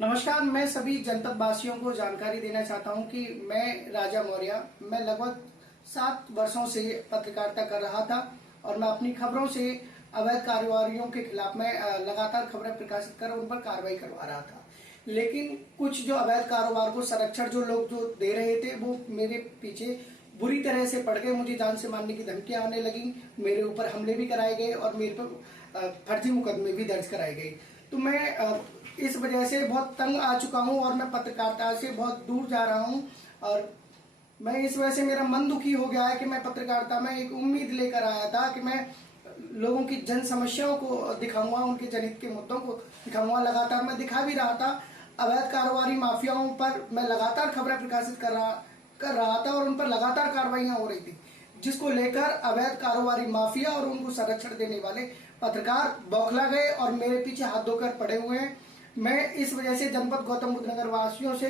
नमस्कार। मैं सभी जनपद वासियों को जानकारी देना चाहता हूं कि मैं राजा मौर्य, मैं लगभग 7 वर्षों से पत्रकारिता कर रहा था और मैं अपनी खबरों से अवैध कारोबारियों के खिलाफ मैं लगातार खबरें प्रकाशित कर उन पर कार्रवाई करवा रहा था। लेकिन कुछ जो अवैध कारोबार को संरक्षण जो लोग जो दे रहे थे वो मेरे पीछे बुरी तरह से पड़ गए। मुझे जान से मारने की धमकियां आने लगी, मेरे ऊपर हमले भी कराए गए और मेरे पर फर्जी मुकदमे भी दर्ज कराए गए। तो मैं इस वजह से बहुत तंग आ चुका हूं और मैं पत्रकारिता से बहुत दूर जा रहा हूं। और मैं इस वजह से मेरा मन दुखी हो गया है कि मैं पत्रकारिता में एक उम्मीद लेकर आया था कि मैं लोगों की जन समस्याओं को दिखाऊंगा, उनके जनहित के मुद्दों को दिखाऊंगा। लगातार मैं दिखा भी रहा था। अवैध कारोबारी माफियाओं पर मैं लगातार खबरें प्रकाशित कर रहा था और उन पर लगातार कार्रवाइयां हो रही थी, जिसको लेकर अवैध कारोबारी माफिया और उनको संरक्षण देने वाले पत्रकार बौखला गए और मेरे पीछे हाथ धोकर पड़े हुए हैं। मैं इस वजह से जनपद गौतम बुद्ध नगर वासियों से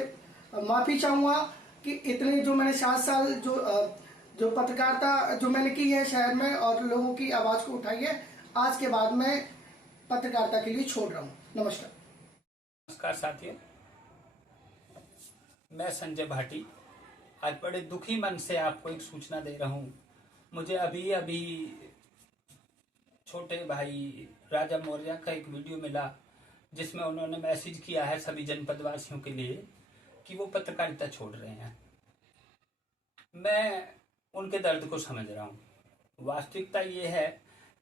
माफी चाहूंगा कि इतने जो मैंने 7 साल जो पत्रकारिता जो मैंने की है शहर में और लोगों की आवाज को उठाई है, आज के बाद मैं पत्रकारिता के लिए छोड़ रहा हूँ। नमस्कार। नमस्कार साथियों, मैं संजय भाटी आज बड़े दुखी मन से आपको एक सूचना दे रहा हूँ। मुझे अभी अभी छोटे भाई राजा मौर्य का एक वीडियो मिला जिसमें उन्होंने मैसेज किया है सभी जनपद वासियों के लिए कि वो पत्रकारिता छोड़ रहे हैं। मैं उनके दर्द को समझ रहा हूँ। वास्तविकता ये है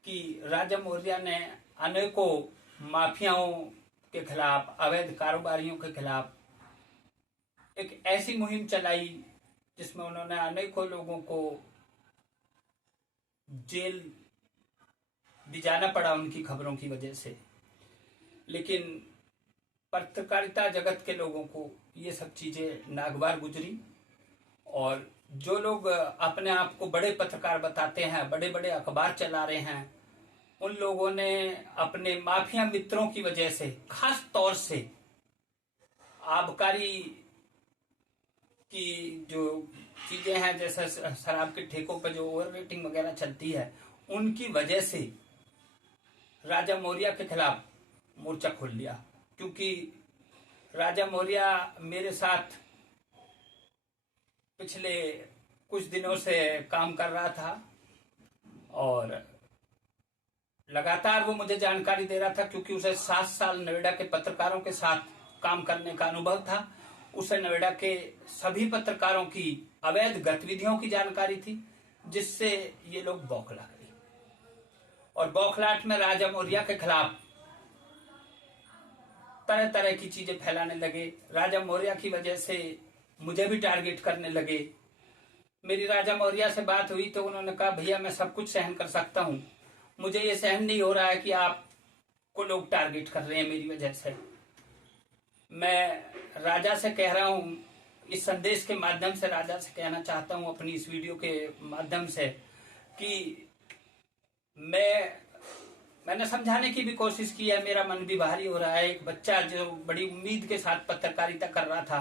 कि राजा मौर्य ने अनेकों माफियाओं के खिलाफ, अवैध कारोबारियों के खिलाफ एक ऐसी मुहिम चलाई जिसमें उन्होंने अनेकों लोगों को जेल भी जाना पड़ा उनकी खबरों की वजह से। लेकिन पत्रकारिता जगत के लोगों को ये सब चीजें नागवार गुजरी और जो लोग अपने आप को बड़े पत्रकार बताते हैं, बड़े बड़े अखबार चला रहे हैं, उन लोगों ने अपने माफिया मित्रों की वजह से, खास तौर से आबकारी की जो चीजें हैं, जैसे शराब के ठेकों पर जो ओवर रेटिंग वगैरह चलती है, उनकी वजह से राजा मौर्य के खिलाफ मोर्चा खोल लिया। क्योंकि राजा मौर्य मेरे साथ पिछले कुछ दिनों से काम कर रहा था और लगातार वो मुझे जानकारी दे रहा था, क्योंकि उसे 7 साल नोएडा के पत्रकारों के साथ काम करने का अनुभव था। उसे नोएडा के सभी पत्रकारों की अवैध गतिविधियों की जानकारी थी, जिससे ये लोग बौखला गए और बौखलाहट में राजा मौर्य के खिलाफ तरह तरह की चीजें फैलाने लगे। राजा मौर्य की वजह से मुझे भी टारगेट करने लगे। मेरी राजा मौर्य से बात हुई तो उन्होंने कहा, भैया मैं सब कुछ सहन कर सकता हूं, मुझे ये सहन नहीं हो रहा है कि आपको लोग टारगेट कर रहे हैं मेरी वजह से। मैं राजा से कह रहा हूं, इस संदेश के माध्यम से राजा से कहना चाहता हूं, अपनी इस वीडियो के माध्यम से, कि मैंने समझाने की भी कोशिश की है। मेरा मन भी भारी हो रहा है। एक बच्चा जो बड़ी उम्मीद के साथ पत्रकारिता कर रहा था,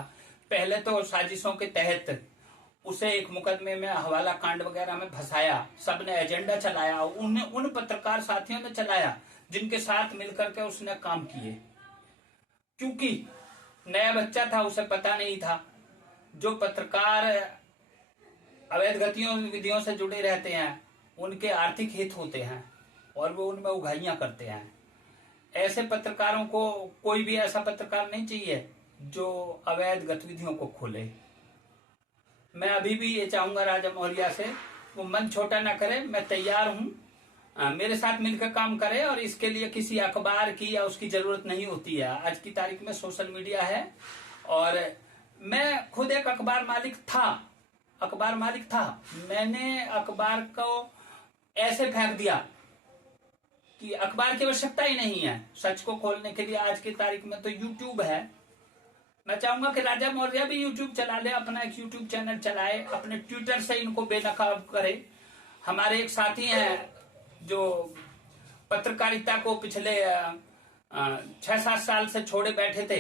पहले तो साजिशों के तहत उसे एक मुकदमे में हवाला कांड वगैरह में फंसाया, सबने एजेंडा चलाया, उन पत्रकार साथियों ने चलाया जिनके साथ मिलकर के उसने काम किए। क्योंकि नया बच्चा था, उसे पता नहीं था जो पत्रकार अवैध गतिविधियों से जुड़े रहते हैं उनके आर्थिक हित होते हैं और वो उनमें उगाइयां करते हैं। ऐसे पत्रकारों को, कोई भी ऐसा पत्रकार नहीं चाहिए जो अवैध गतिविधियों को खोले। मैं अभी भी ये चाहूंगा राजा मौर्य से, वो मन छोटा ना करे। मैं तैयार हूं, मेरे साथ मिलकर काम करे और इसके लिए किसी अखबार की या उसकी जरूरत नहीं होती है। आज की तारीख में सोशल मीडिया है और मैं खुद एक अखबार मालिक था। मैंने अखबार को ऐसे फेंक दिया कि अखबार की आवश्यकता ही नहीं है। सच को खोलने के लिए आज की तारीख में तो यूट्यूब है। मैं चाहूंगा कि राजा मौर्य भी यूट्यूब चला ले, अपना एक यूट्यूब चैनल चलाए, अपने ट्विटर से इनको बेनकाब करे। हमारे एक साथी हैं जो पत्रकारिता को पिछले 6-7 साल से छोड़े बैठे थे,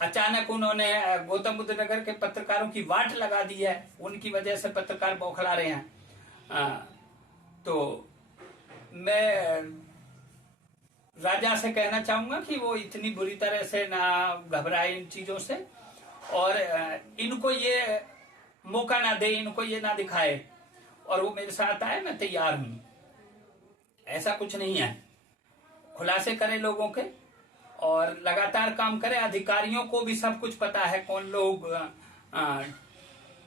अचानक उन्होंने गौतम बुद्ध नगर के पत्रकारों की वाट लगा दी है। उनकी वजह से पत्रकार बौखला रहे हैं। तो मैं राजा से कहना चाहूंगा कि वो इतनी बुरी तरह से ना घबराए इन चीजों से, और इनको ये मौका ना दे, इनको ये ना दिखाए, और वो मेरे साथ आए, मैं तैयार हूं। ऐसा कुछ नहीं है, खुलासे करे लोगों के और लगातार काम करे। अधिकारियों को भी सब कुछ पता है, कौन लोग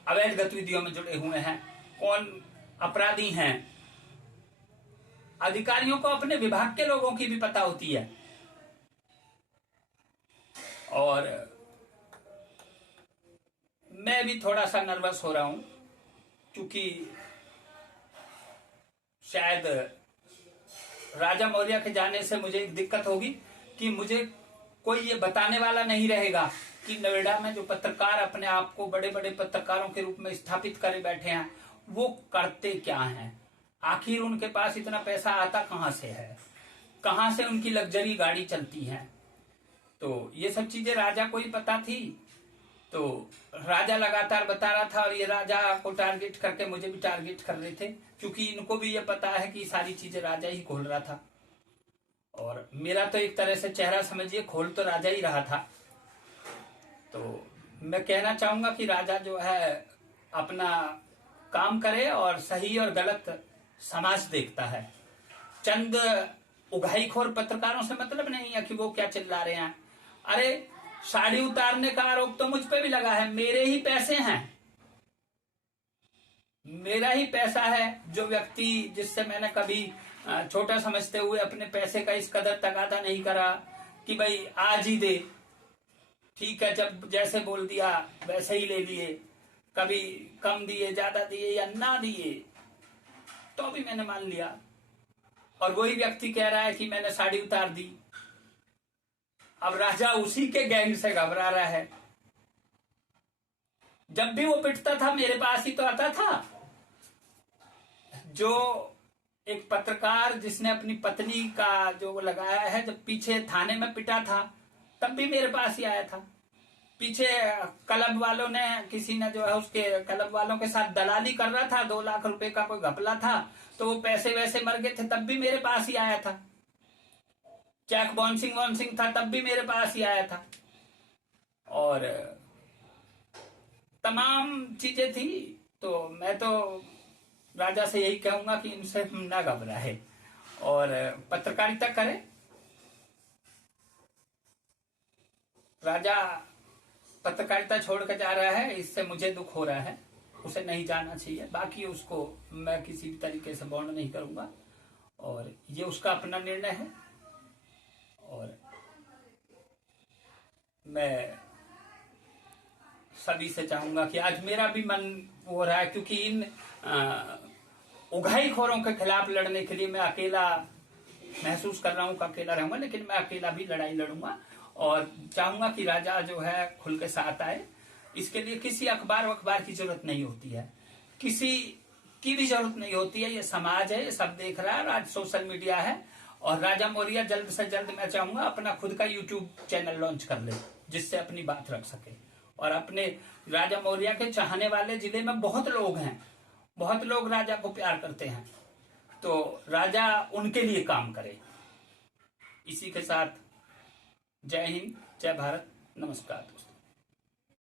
अवैध गतिविधियों में जुड़े हुए हैं, कौन अपराधी हैं। अधिकारियों को अपने विभाग के लोगों की भी पता होती है। और मैं भी थोड़ा सा नर्वस हो रहा हूं, क्योंकि शायद राजा मौर्य के जाने से मुझे एक दिक्कत होगी कि मुझे कोई ये बताने वाला नहीं रहेगा कि नोएडा में जो पत्रकार अपने आप को बड़े बड़े पत्रकारों के रूप में स्थापित करे बैठे हैं, वो करते क्या हैं, आखिर उनके पास इतना पैसा आता कहां से है, कहां से उनकी लग्जरी गाड़ी चलती है। तो ये सब चीजें राजा को ही पता थी, तो राजा लगातार बता रहा था, और ये राजा को टारगेट करके मुझे भी टारगेट कर रहे थे, क्योंकि इनको भी ये पता है कि सारी चीजें राजा ही खोल रहा था। और मेरा तो एक तरह से चेहरा समझिए खोल तो राजा ही रहा था। तो मैं कहना चाहूंगा कि राजा जो है अपना काम करे, और सही और गलत समाज देखता है। चंद उगाईखोर पत्रकारों से मतलब नहीं है कि वो क्या चिल्ला रहे हैं। अरे साड़ी उतारने का आरोप तो मुझ पे भी लगा है, मेरे ही पैसे हैं, मेरा ही पैसा है। जो व्यक्ति जिससे मैंने कभी छोटा समझते हुए अपने पैसे का इस कदर तगादा नहीं करा कि भाई आज ही दे, ठीक है, जब जैसे बोल दिया वैसे ही ले लिए, कभी कम दिए, ज्यादा दिए या ना दिए, तो भी मैंने मान लिया। और वही व्यक्ति कह रहा है कि मैंने साड़ी उतार दी। अब राजा उसी के गैंग से घबरा रहा है। जब भी वो पिटता था मेरे पास ही तो आता था। जो एक पत्रकार जिसने अपनी पत्नी का जो वो लगाया है, जब पीछे थाने में पिटा था तब भी मेरे पास ही आया था। पीछे क्लब वालों ने, किसी ने जो है उसके क्लब वालों के साथ दलाली कर रहा था, 2 लाख रुपए का कोई घपला था, तो वो पैसे वैसे मर गए थे, तब भी मेरे पास ही आया था। चेक बाउंसिंग था, तब भी मेरे पास ही आया था। और तमाम चीजें थी। तो मैं तो राजा से यही कहूंगा कि इनसे ना घबराए और पत्रकारिता करे। राजा पत्रकारिता छोड़कर जा रहा है, इससे मुझे दुख हो रहा है, उसे नहीं जाना चाहिए। बाकी उसको मैं किसी भी तरीके से बॉन्ड नहीं करूंगा, और ये उसका अपना निर्णय है। और मैं सभी से चाहूंगा कि आज मेरा भी मन हो रहा है, क्योंकि इन उगाईखोरों के खिलाफ लड़ने के लिए मैं अकेला महसूस कर रहा हूं कि अकेला रहूंगा, लेकिन मैं अकेला भी लड़ाई लड़ूंगा और चाहूंगा कि राजा जो है खुल के साथ आए। इसके लिए किसी अखबार की जरूरत नहीं होती है, किसी की भी जरूरत नहीं होती है। ये समाज है, ये सब देख रहा है, आज सोशल मीडिया है। और राजा मौर्य जल्द से जल्द मैं चाहूंगा अपना खुद का यूट्यूब चैनल लॉन्च कर ले, जिससे अपनी बात रख सके। और अपने राजा मौर्य के चाहने वाले जिले में बहुत लोग हैं, बहुत लोग राजा को प्यार करते हैं, तो राजा उनके लिए काम करे। इसी के साथ जय हिंद, जय भारत, नमस्कार दोस्तों।